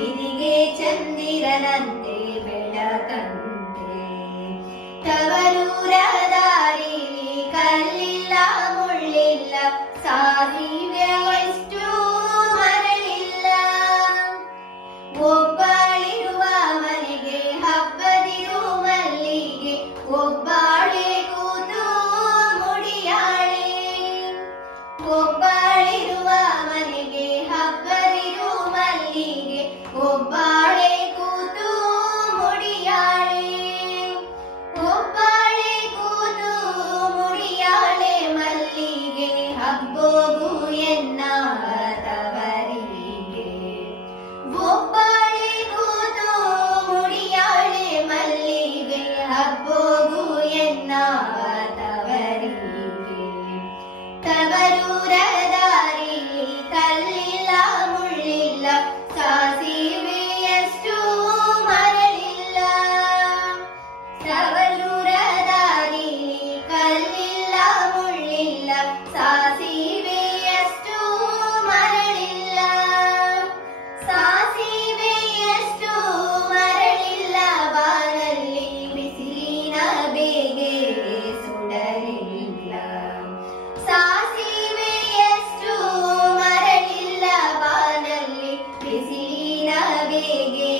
ಇದಿಗೆ ಚಂದಿರನಂತೆ ಬೆಳಕಂತೆ ತವರೂರ ದಾರಿಲಿ ಕಲ್ಲಿಲ್ಲ ಮುಳ್ಳಿಲ್ಲ ಸಾರಿವೆ ಎಷ್ಟು ಮರಳಿಲ್ಲ ಒಬ್ಬಳಿರುವ ಮನೆಗೆ ಹಬ್ಬದಿರು ಮಲ್ಲಿಗೆ ಒಬ್ಬಾಳೆ ಕೂತು ಮುಡಿಯಾಳೆ ಒಬ್ಬಳಿರುವ ಮನೆಗೆ ಹಬ್ಬದಿರು ಮಲ್ಲಿಗೆ ಒಬ್ಬಾಳೆ ಕೂತು ಮುಡಿಯಾಳೆ ಒಬ್ಬಾಳೆ ಕೂತು ಮುಡಿಯಾಳೆ ಮಲ್ಲಿಗೆ ಹಬ್ಬೋಗು ಎನ್ನ ತವರಿಗೆ ಒಬ್ಬಾಳೆ ಕೂತು ಮುಡಿಯಾಳೆ ಮಲ್ಲಿಗೆ ಹಬ್ಬೋಗು ಎನ್ನ ತವರಿಗೆ ತವರೂರ ದಾರಿಲಿ ಕಲ್ಲಿಲ್ಲ ಮುಳ್ಳಿಲ್ಲ ಸಾಸಿವೆಯಷ್ಟು ಮರಳಿಲ್ಲ ತವರೂರ ದಾರಿಲಿ ಕಲ್ಲಿಲ್ಲ ಮುಳ್ಳಿಲ್ಲ ಸಾಸಿವೆಯಷ್ಟು ಮರಳಿಲ್ಲ ಸಾಸಿವೆಯಷ್ಟು ಮರಳಿಲ್ಲ ಬಾನಲ್ಲಿ ಬಿಸಿಲಿನ ಬೇಗೆ ಸುಡಲಿಲ್ಲ ಸಾಸಿವೆಯಷ್ಟು ಮರಳಿಲ್ಲ ಬಾನಲ್ಲಿ ಬಿಸಿಲಿನ ಬೇಗೆ